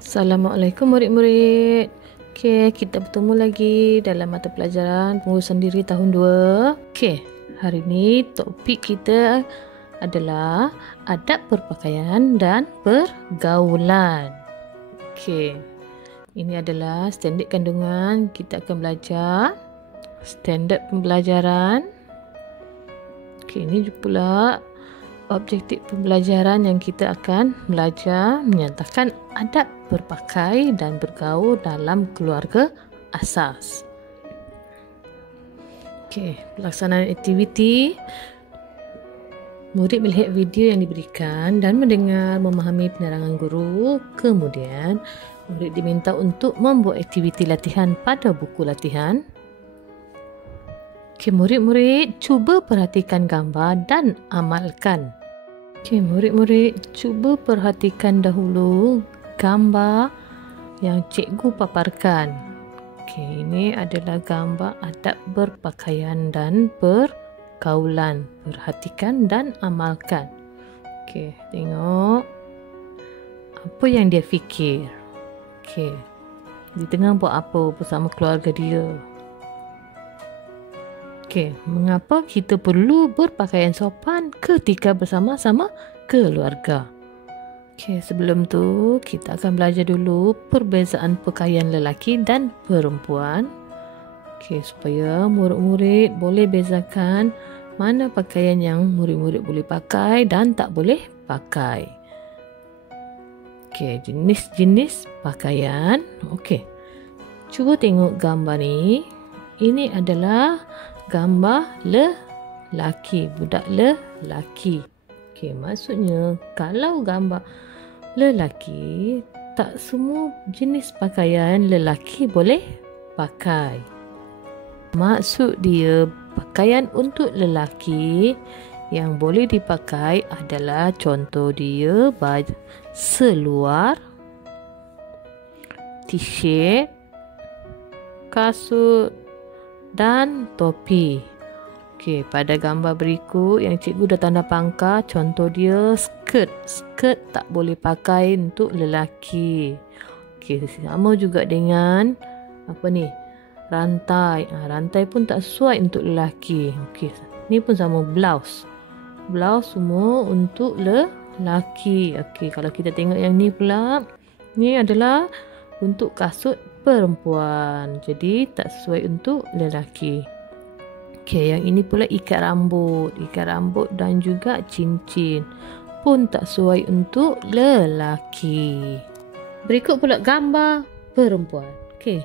Assalamualaikum murid-murid. Okey, kita bertemu lagi dalam mata pelajaran pengurusan diri tahun 2. Okey, hari ini topik kita adalah adab berpakaian dan pergaulan. Okey, ini adalah standard kandungan. Kita akan belajar standard pembelajaran. Okey, ini pula objektif pembelajaran yang kita akan belajar menyatakan adab berpakai dan bergaul dalam keluarga asas. Okey, pelaksanaan aktiviti. Murid melihat video yang diberikan dan mendengar memahami penerangan guru. Kemudian, murid diminta untuk membuat aktiviti latihan pada buku latihan. Okey, murid-murid cuba perhatikan gambar dan amalkan. Okey, murid-murid cuba perhatikan dahulu gambar yang cikgu paparkan. Okey, ini adalah gambar adab berpakaian dan pergaulan. Perhatikan dan amalkan. Okey, tengok apa yang dia fikir. Okey, dia tengah buat apa bersama keluarga dia. Okey, mengapa kita perlu berpakaian sopan ketika bersama-sama keluarga? Okey, sebelum tu kita akan belajar dulu perbezaan pakaian lelaki dan perempuan. Okey, supaya murid-murid boleh bezakan mana pakaian yang murid-murid boleh pakai dan tak boleh pakai. Okey, jenis-jenis pakaian. Okey, cuba tengok gambar ni. Ini adalah gambar lelaki, budak lelaki. Okey, maksudnya kalau gambar lelaki, tak semua jenis pakaian lelaki boleh pakai. Maksud dia, pakaian untuk lelaki yang boleh dipakai adalah contoh dia baju seluar, t-shirt, kasut dan topi. Okey, pada gambar berikut yang cikgu dah tanda pangkal, contoh dia skirt. Skirt tak boleh pakai untuk lelaki. Okey, sama juga dengan apa ni? Rantai. Rantai pun tak sesuai untuk lelaki. Okey, ni pun sama blouse. Blouse semua untuk lelaki. Okey, kalau kita tengok yang ni pula, ni adalah untuk kasut perempuan. Jadi tak sesuai untuk lelaki. Okey, yang ini pula ikat rambut. Ikat rambut dan juga cincin pun tak sesuai untuk lelaki. Berikut pula gambar perempuan. Okey,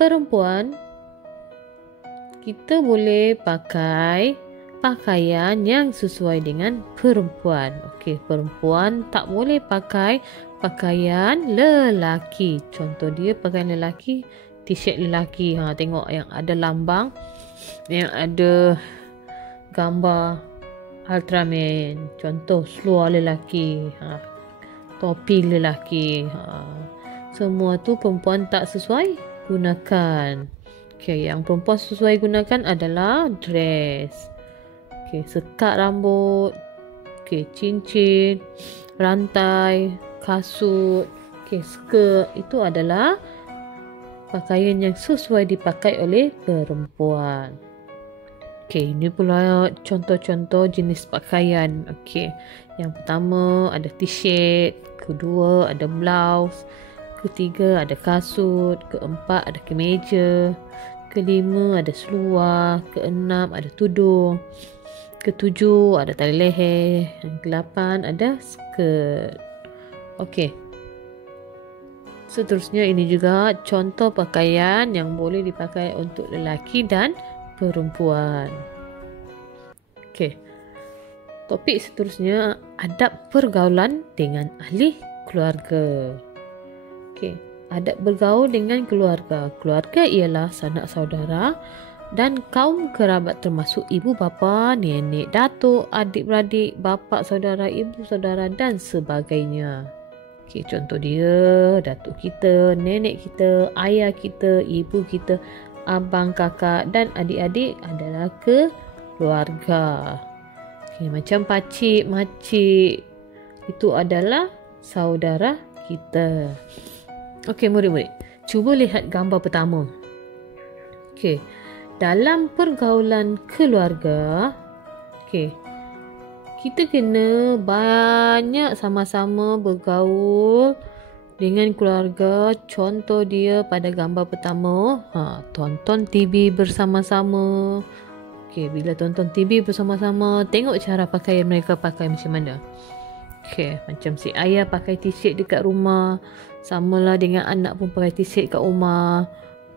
perempuan kita boleh pakai pakaian yang sesuai dengan perempuan. Okey, perempuan tak boleh pakai pakaian lelaki. Contoh dia pakaian lelaki, t-shirt lelaki. Tengok yang ada lambang, yang ada gambar Ultraman. Contoh seluar lelaki, topi lelaki. Semua tu perempuan tak sesuai gunakan. Okey, yang perempuan sesuai gunakan adalah dress. Okey, sekat rambut, okey, cincin, rantai, kasut, okey, skirt, itu adalah pakaian yang sesuai dipakai oleh perempuan. Okey, ini pula contoh-contoh jenis pakaian. Okey, yang pertama ada t-shirt, kedua ada blouse, ketiga ada kasut, keempat ada kemeja, kelima ada seluar, keenam ada tudung, ketujuh ada tali leher, yang ke-8 ada skirt. Okey, seterusnya ini juga contoh pakaian yang boleh dipakai untuk lelaki dan perempuan. Okey, topik seterusnya adab pergaulan dengan ahli keluarga. Okey, adab bergaul dengan keluarga. Keluarga ialah sanak saudara dan kaum kerabat termasuk ibu bapa, nenek, datuk, adik-beradik, bapa saudara, ibu saudara dan sebagainya. Okey, contoh dia datuk kita, nenek kita, ayah kita, ibu kita, abang, kakak dan adik-adik adalah keluarga. Okey, macam pakcik, makcik, itu adalah saudara kita. Okey, murid-murid, cuba lihat gambar pertama. Okey, dalam pergaulan keluarga, okey, kita kena banyak sama-sama bergaul dengan keluarga. Contoh dia pada gambar pertama, tonton TV bersama-sama. Okey, bila tonton TV bersama-sama, tengok cara pakaian mereka pakai macam mana. Okey, macam si ayah pakai t-shirt dekat rumah, samalah dengan anak pun pakai t-shirt kat rumah.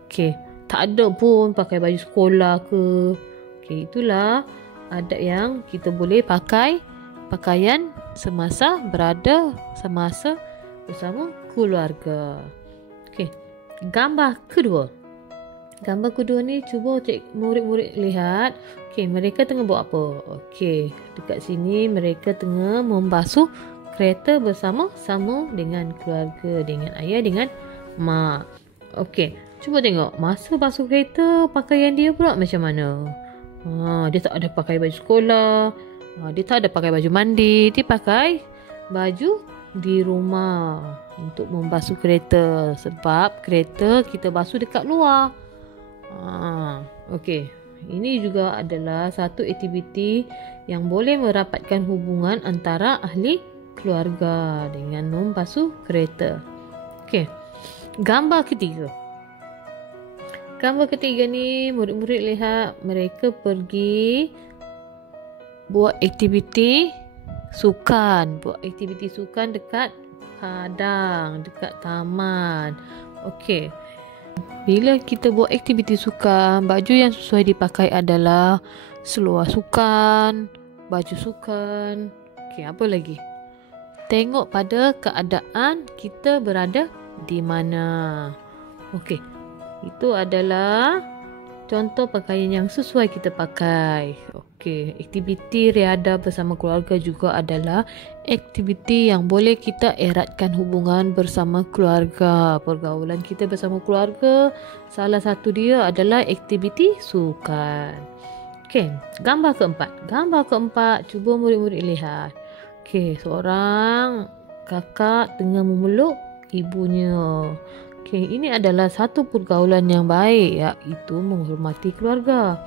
Okey, tak ada pun pakai baju sekolah ke. Okey, itulah adab yang kita boleh pakai pakaian semasa bersama keluarga. Okey, gambar kedua. Gambar kedua ni cuba murid-murid lihat. Okey, mereka tengah buat apa? Okey, dekat sini mereka tengah membasuh kereta bersama-sama dengan keluarga, dengan ayah, dengan mak. Okey, cuba tengok masa basuh kereta pakaian dia pula macam mana. Dia tak ada pakai baju sekolah. Dia tak ada pakai baju mandi. Dia pakai baju di rumah untuk membasuh kereta. Sebab kereta kita basuh dekat luar. Okey, ini juga adalah satu aktiviti yang boleh merapatkan hubungan antara ahli keluarga dengan membasuh kereta. Okey, gambar ketiga. Gambar ketiga ni murid-murid lihat mereka pergi buat aktiviti sukan. Buat aktiviti sukan dekat padang, dekat taman. Okey, bila kita buat aktiviti sukan, baju yang sesuai dipakai adalah seluar sukan, baju sukan. Okey, apa lagi? Tengok pada keadaan kita berada di mana. Okey, itu adalah contoh pakaian yang sesuai kita pakai. Okey, aktiviti riadah bersama keluarga juga adalah aktiviti yang boleh kita eratkan hubungan bersama keluarga. Pergaulan kita bersama keluarga, salah satu dia adalah aktiviti sukan. Okey, gambar keempat. Gambar keempat, cuba murid-murid lihat. Okey, seorang kakak tengah memeluk ibunya. Okey, ini adalah satu pergaulan yang baik, iaitu menghormati keluarga.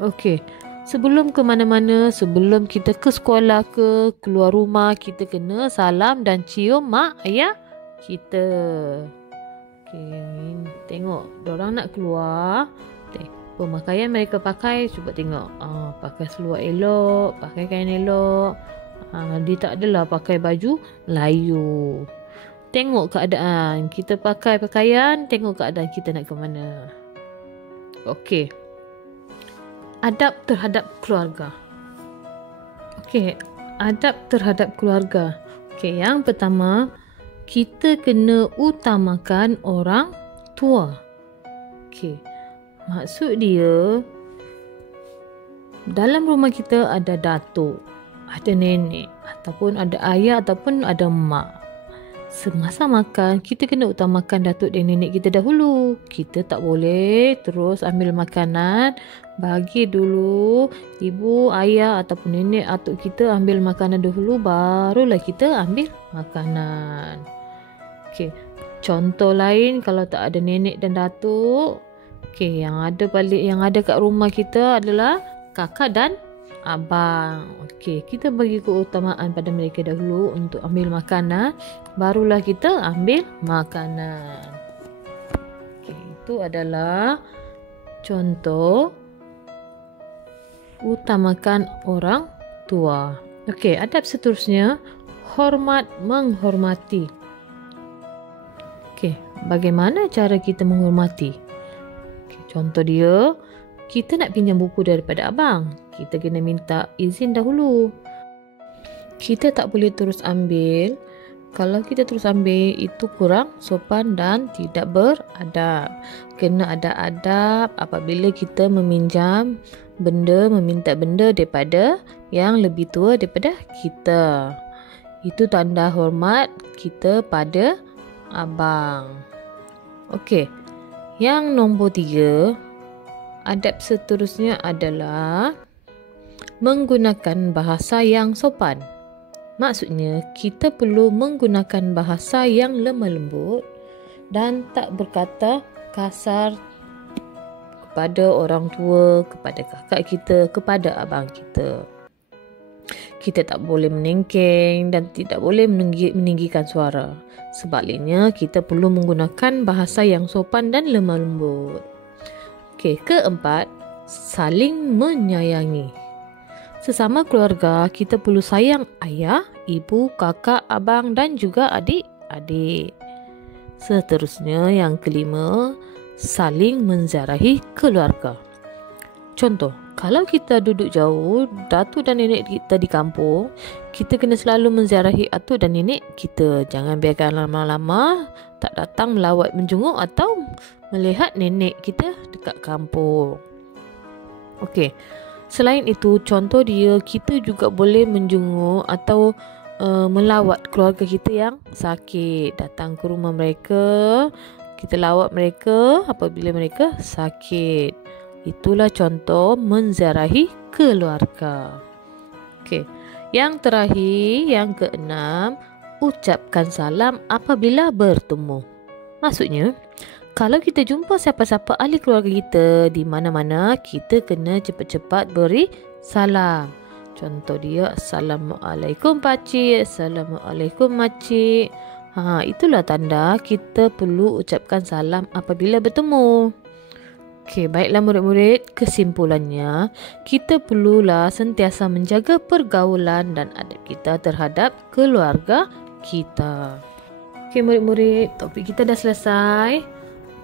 Okey, sebelum ke mana-mana, sebelum kita ke sekolah ke keluar rumah, kita kena salam dan cium mak ayah kita. Okey, tengok dorang nak keluar, pemakaian mereka pakai, cuba tengok. Pakai seluar elok, pakai kain elok. Dia tak adalah pakai baju layu. Tengok keadaan kita pakai pakaian, tengok keadaan kita nak ke mana. Okey, adab terhadap keluarga. Okey, adab terhadap keluarga. Okey, yang pertama, kita kena utamakan orang tua. Okey, maksud dia dalam rumah kita ada datuk, ada nenek, ataupun ada ayah, ataupun ada mak. Semasa makan, kita kena utamakan datuk dan nenek kita dahulu. Kita tak boleh terus ambil makanan, bagi dulu ibu, ayah ataupun nenek atuk kita ambil makanan dahulu, barulah kita ambil makanan. Okey, contoh lain kalau tak ada nenek dan datuk, okey, yang ada kat rumah kita adalah kakak dan abang. Okey, kita bagi keutamaan pada mereka dahulu untuk ambil makanan, barulah kita ambil makanan. Okey, itu adalah contoh utamakan orang tua. Okey, adab seterusnya, hormat menghormati. Okey, bagaimana cara kita menghormati? Okey, contoh dia, kita nak pinjam buku daripada abang, kita kena minta izin dahulu. Kita tak boleh terus ambil. Kalau kita terus ambil, itu kurang sopan dan tidak beradab. Kena ada adab apabila kita meminjam benda, meminta benda daripada yang lebih tua daripada kita. Itu tanda hormat kita pada abang. Okey, yang nombor 3, adab seterusnya adalah menggunakan bahasa yang sopan. Maksudnya, kita perlu menggunakan bahasa yang lemah lembut dan tak berkata kasar kepada orang tua, kepada kakak kita, kepada abang kita. Kita tak boleh menengkeng dan tidak boleh meninggikan suara. Sebaliknya, kita perlu menggunakan bahasa yang sopan dan lemah lembut. Okey, keempat, saling menyayangi. Sesama keluarga, kita perlu sayang ayah, ibu, kakak, abang dan juga adik-adik. Seterusnya, yang kelima, saling menziarahi keluarga. Contoh, kalau kita duduk jauh, datuk dan nenek kita di kampung, kita kena selalu menziarahi atuk dan nenek kita. Jangan biarkan lama-lama tak datang melawat menjenguk atau melihat nenek kita dekat kampung. Okey. Selain itu, contoh dia, kita juga boleh menjenguk atau melawat keluarga kita yang sakit. Datang ke rumah mereka, kita lawat mereka apabila mereka sakit. Itulah contoh menziarahi keluarga. Okey. Yang terakhir, yang keenam, ucapkan salam apabila bertemu. Maksudnya, kalau kita jumpa siapa-siapa ahli keluarga kita di mana-mana, kita kena cepat-cepat beri salam. Contoh dia, Assalamualaikum pakcik, Assalamualaikum makcik. Itulah tanda kita perlu ucapkan salam apabila bertemu. Okey, baiklah murid-murid, kesimpulannya, kita perlulah sentiasa menjaga pergaulan dan adab kita terhadap keluarga kita. Okey murid-murid, topik kita dah selesai.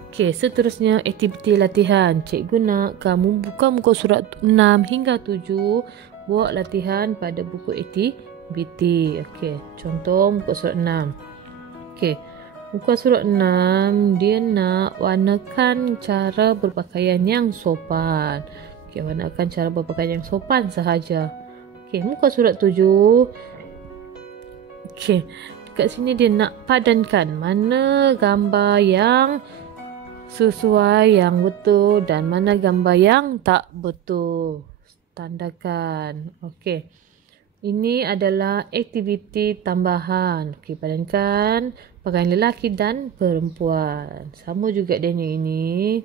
Okey, seterusnya aktiviti latihan. Cikgu nak kamu buka muka surat 6 hingga 7. Buat latihan pada buku aktiviti. Okey, contoh muka surat 6. Okey, muka surat 6 dia nak warnakan cara berpakaian yang sopan. Okey, warnakan cara berpakaian yang sopan sahaja. Okey, muka surat 7. Okey, dekat sini dia nak padankan mana gambar yang sesuai, yang betul dan mana gambar yang tak betul. Tandakan. Okey. Ini adalah aktiviti tambahan. Okey, padankan pakaian lelaki dan perempuan. Sama juga dengan ini.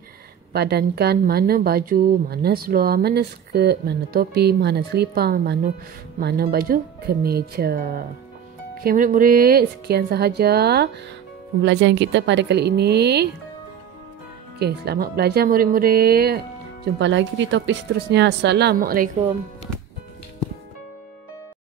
Padankan mana baju, mana seluar, mana skirt, mana topi, mana selipar, mana baju kemeja. Okey murid-murid, sekian sahaja pembelajaran kita pada kali ini. Okey, selamat belajar murid-murid. Jumpa lagi di topik seterusnya. Assalamualaikum.